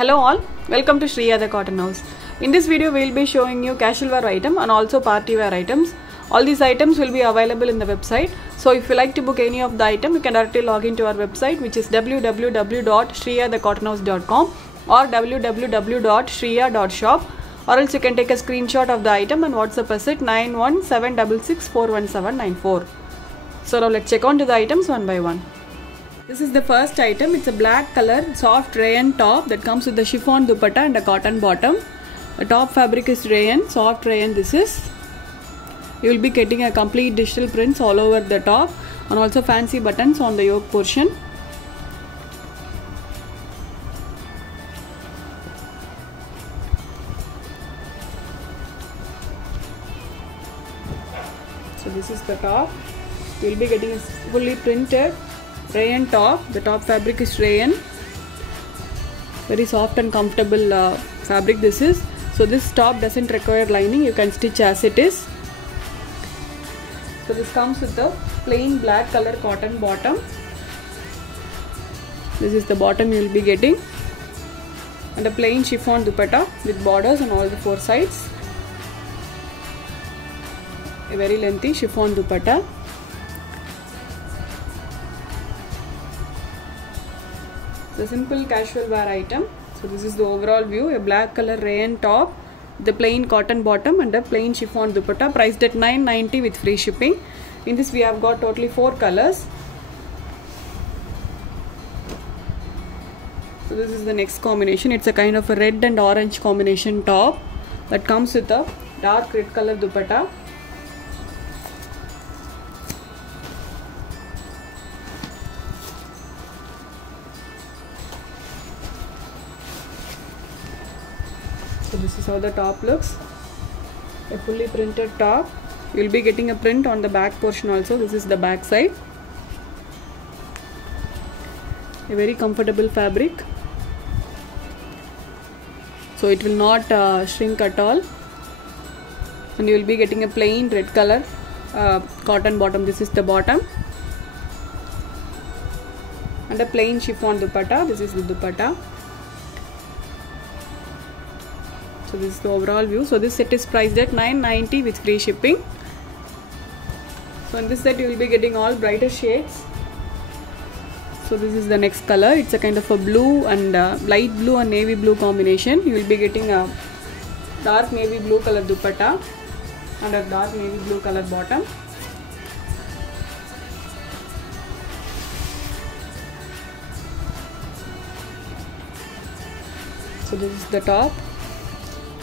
Hello all, welcome to Shriya the Cotton House. In this video we will be showing you casual wear item and also party wear items. All these items will be available in the website. So if you like to book any of the item, you can directly log into our website, which is www.shriyathaCottonhouse.com or www.shriya.shop, or else you can take a screenshot of the item and WhatsApp us at 9176641794. So now let's check on to the items one by one. This is the first item. It's a black color soft rayon top that comes with the chiffon dupatta and a cotton bottom. The top fabric is rayon, soft rayon this is. You will be getting a complete digital prints all over the top and also fancy buttons on the yoke portion. So this is the top. You will be getting a fully printed rayon top. The top fabric is rayon. Very soft and comfortable fabric this is. So this top doesn't require lining. You can stitch as it is. So this comes with the plain black color cotton bottom. This is the bottom you will be getting. And a plain chiffon dupatta with borders on all the four sides. A very lengthy chiffon dupatta. The simple casual wear item. So this is the overall view. A black color rayon top, the plain cotton bottom and a plain chiffon dupatta, priced at $9.90 with free shipping. In this we have got totally 4 colors. So this is the next combination. It's a kind of a red and orange combination top that comes with a dark red color dupatta. So this is how the top looks. A fully printed top. You will be getting a print on the back portion also. This is the back side. A very comfortable fabric. So it will not shrink at all. And you will be getting a plain red color cotton bottom. This is the bottom. And a plain chiffon dupatta. This is the dupatta. So this is the overall view. So this set is priced at $9.90 with free shipping. So in this set you will be getting all brighter shades. So this is the next color. It's a kind of a blue and light blue and navy blue combination. You will be getting a dark navy blue color dupatta and a dark navy blue color bottom. So this is the top.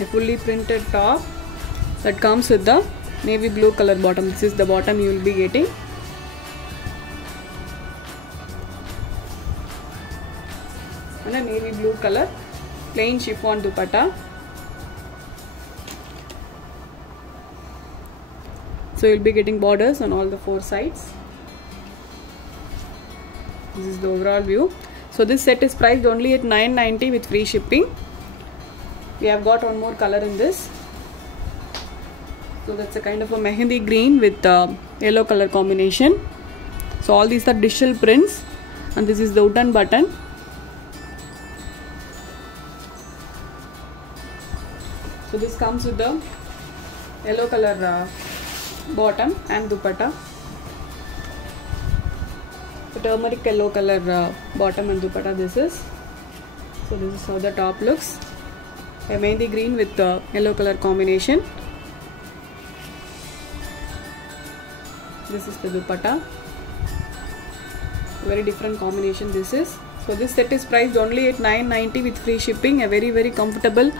A fully printed top that comes with the navy blue color bottom. This is the bottom you will be getting. And a navy blue color plain chiffon dupatta. So you will be getting borders on all the 4 sides. This is the overall view. So this set is priced only at $9.90 with free shipping. We have got one more color in this. So that's a kind of a mehendi green with yellow color combination. So all these are digital prints and this is the wooden button. So this comes with the yellow color bottom and dupatta. The turmeric yellow color bottom and dupatta this is. So this is how the top looks. A mehendi green with yellow color combination. This is the dupatta. Very different combination this is. So this set is priced only at $9.90 with free shipping. A very comfortable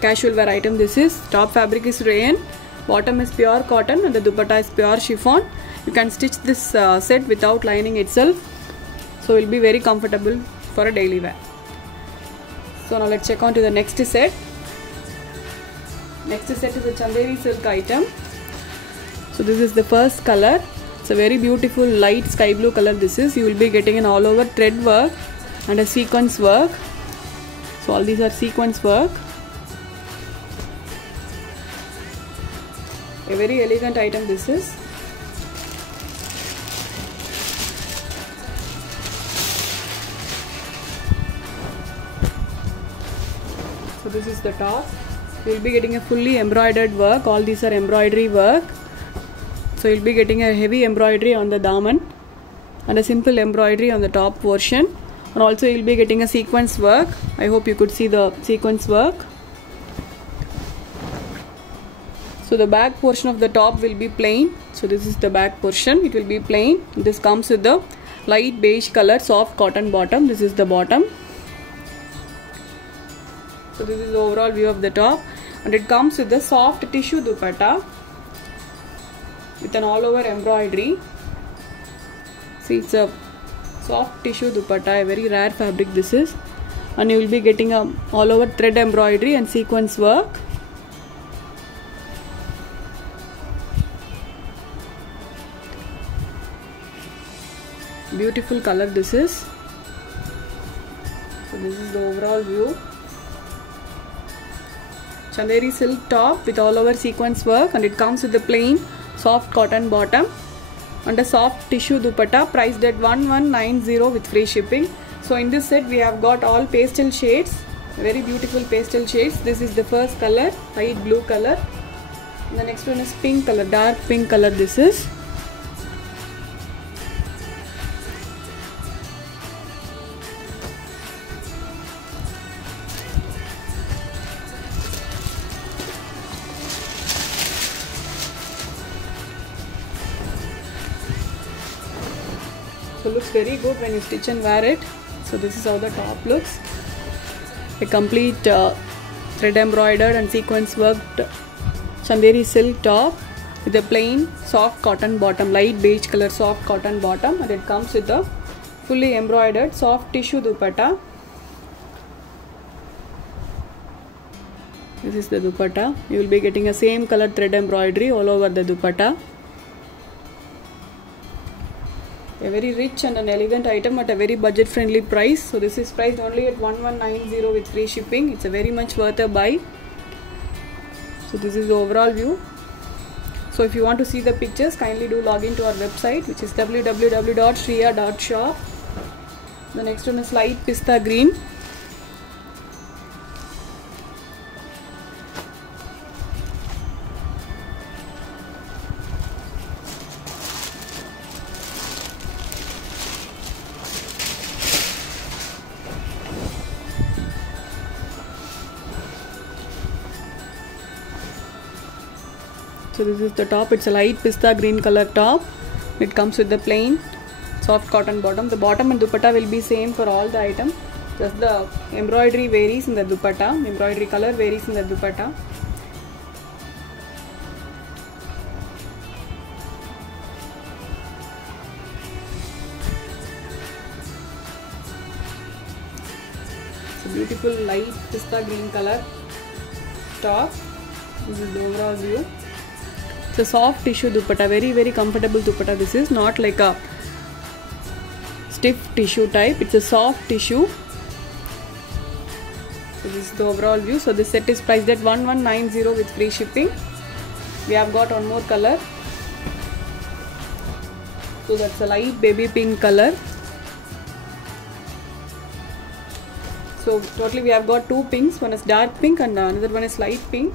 casual wear item this is. Top fabric is rayon, bottom is pure cotton and the dupatta is pure chiffon. You can stitch this set without lining itself. So it will be very comfortable for a daily wear. So now let's check on to the next set. Next set is a Chanderi silk item. So this is the first color. It's a very beautiful light sky blue color this is. You will be getting an all over thread work and a sequence work. So all these are sequence work. A very elegant item this is. this is the top. You'll be getting a fully embroidered work. All these are embroidery work. So you'll be getting a heavy embroidery on the daman and a simple embroidery on the top portion. And also you'll be getting a sequence work. I hope you could see the sequence work. So the back portion of the top will be plain. So this is the back portion. It will be plain. This comes with the light beige color soft cotton bottom. This is the bottom. So this is the overall view of the top, and it comes with the soft tissue dupatta with an all over embroidery. See, it's a soft tissue dupatta, a very rare fabric this is, and you will be getting a all over thread embroidery and sequence work. Beautiful color this is. So this is the overall view. Chanderi silk top with all over sequence work, and it comes with the plain soft cotton bottom and a soft tissue dupatta, priced at 1190 with free shipping. So in this set we have got all pastel shades, very beautiful pastel shades. This is the first color, light blue color, and the next one is pink color, dark pink color this is. So looks very good when you stitch and wear it. So this is how the top looks. A complete thread embroidered and sequence worked Chanderi silk top with a plain soft cotton bottom, light beige color soft cotton bottom, and it comes with the fully embroidered soft tissue dupatta. This is the dupatta. You will be getting a same color thread embroidery all over the dupatta. A very rich and an elegant item at a very budget friendly price. So this is priced only at 1190 with free shipping. It's a very much worth a buy. So this is the overall view. So if you want to see the pictures, kindly do log into our website, which is www.shriya.shop. The next one is light pista green. So this is the top. It's a light pista green color top. It comes with the plain soft cotton bottom. The bottom and dupatta will be same for all the items. Just the embroidery varies in the dupatta. Embroidery color varies in the dupatta. It's a beautiful light pista green color top. This is the overall view. It's a soft tissue dupatta, very comfortable dupatta. This is not like a stiff tissue type, it's a soft tissue. So this is the overall view. So this set is priced at 1190 with free shipping. We have got one more color. So that's a light baby pink color. So totally we have got two pinks. One is dark pink and another one is light pink.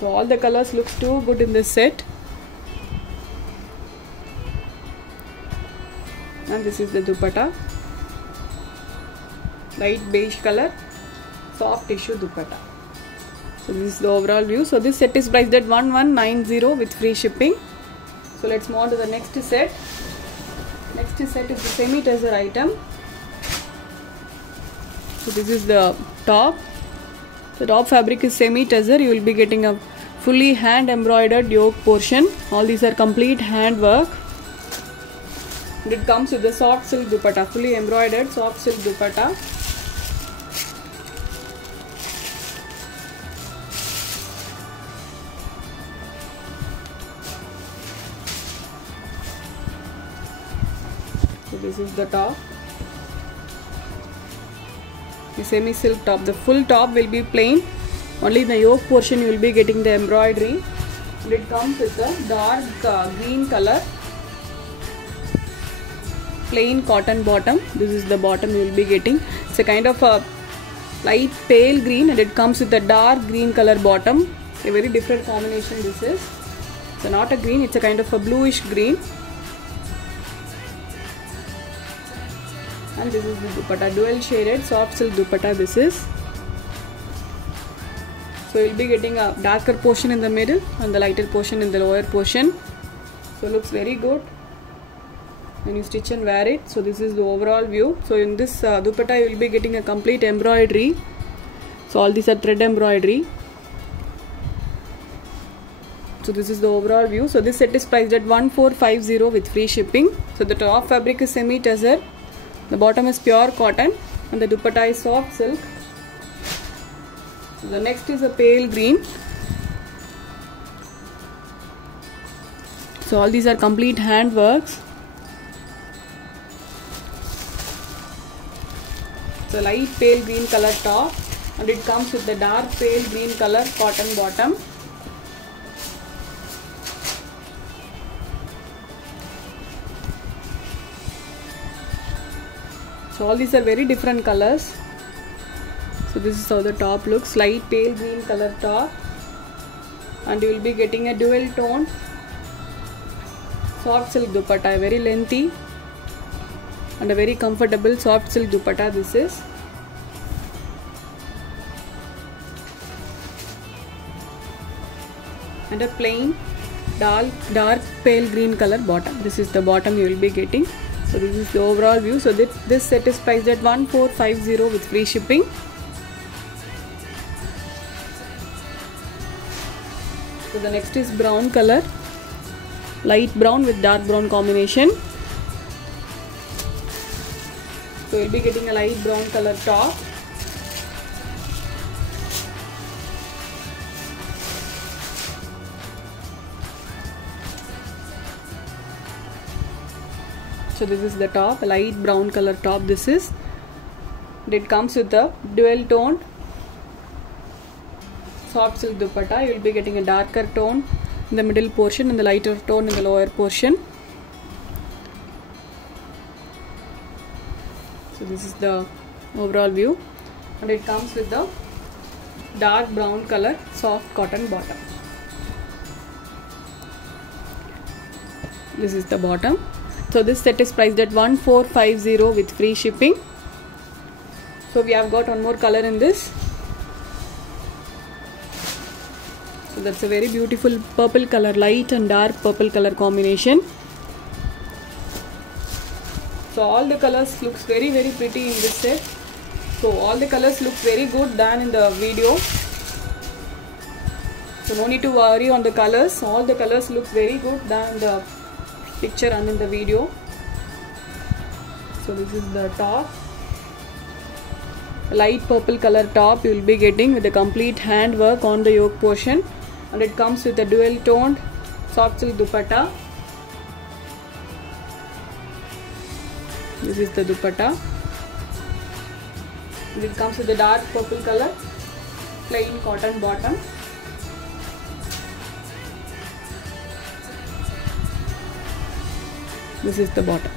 So all the colors looks too good in this set. And this is the dupatta. Light beige color, soft tissue dupatta. So this is the overall view. So this set is priced at 1190 with free shipping. So let's move on to the next set. Next set is the semi-tussar item. So this is the top. The top fabric is semi-tussar. You will be getting a fully hand embroidered yoke portion. All these are complete hand work. And it comes with the soft silk dupatta, fully embroidered soft silk dupatta. So this is the top. The semi silk top. The full top will be plain Only in the yoke portion you will be getting the embroidery. And it comes with a dark green color plain cotton bottom. This is the bottom you will be getting. It's a kind of a light pale green and it comes with a dark green color bottom. A very different combination this is. So not a green, it's a kind of a bluish green. And this is the dupatta, dual shaded soft silk dupatta this is. So you will be getting a darker portion in the middle and the lighter portion in the lower portion. So it looks very good when you stitch and wear it. So this is the overall view. So in this dupatta you will be getting a complete embroidery. So all these are thread embroidery. So this is the overall view. So this set is priced at 1450 with free shipping. So the top fabric is semi-tussar, the bottom is pure cotton and the dupatta is soft silk. So the next is a pale green. So all these are complete hand works. So light pale green color top and it comes with the dark pale green color cotton bottom. So all these are very different colors. So this is how the top looks, light pale green color top, and you will be getting a dual tone soft silk dupatta, very lengthy and a very comfortable soft silk dupatta this is. And a plain dark pale green color bottom. This is the bottom you will be getting. So this is the overall view. So this set is priced at 1450 with free shipping. So the next is brown color, light brown with dark brown combination. So you'll be getting a light brown color top. So this is the top, a light brown color top this is. It comes with a dual toned soft silk dupatta. You will be getting a darker tone in the middle portion and the lighter tone in the lower portion. So this is the overall view and it comes with the dark brown color soft cotton bottom. This is the bottom. So this set is priced at 1450 with free shipping. So we have got one more color in this. So that's a very beautiful purple color, light and dark purple color combination. So all the colors looks very pretty in this set. So all the colors look very good than in the video. So no need to worry on the colors. All the colors look very good than in the picture and in the video. So this is the top, light purple color top you will be getting with the complete hand work on the yoke portion, and it comes with a dual toned soft silk dupatta. This is the dupatta. And it comes with a dark purple color plain cotton bottom. This is the bottom.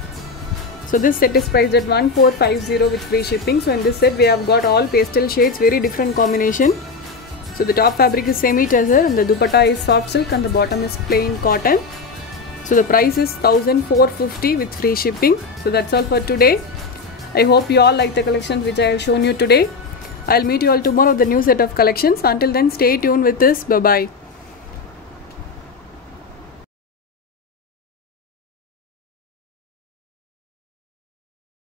So this set is priced at 1450 with free shipping. So in this set we have got all pastel shades, very different combination. So the top fabric is semi-tussar and the dupatta is soft silk and the bottom is plain cotton. So the price is 1450 with free shipping. So that's all for today. I hope you all like the collections which I have shown you today. I'll meet you all tomorrow with the new set of collections. Until then, stay tuned with this. Bye bye.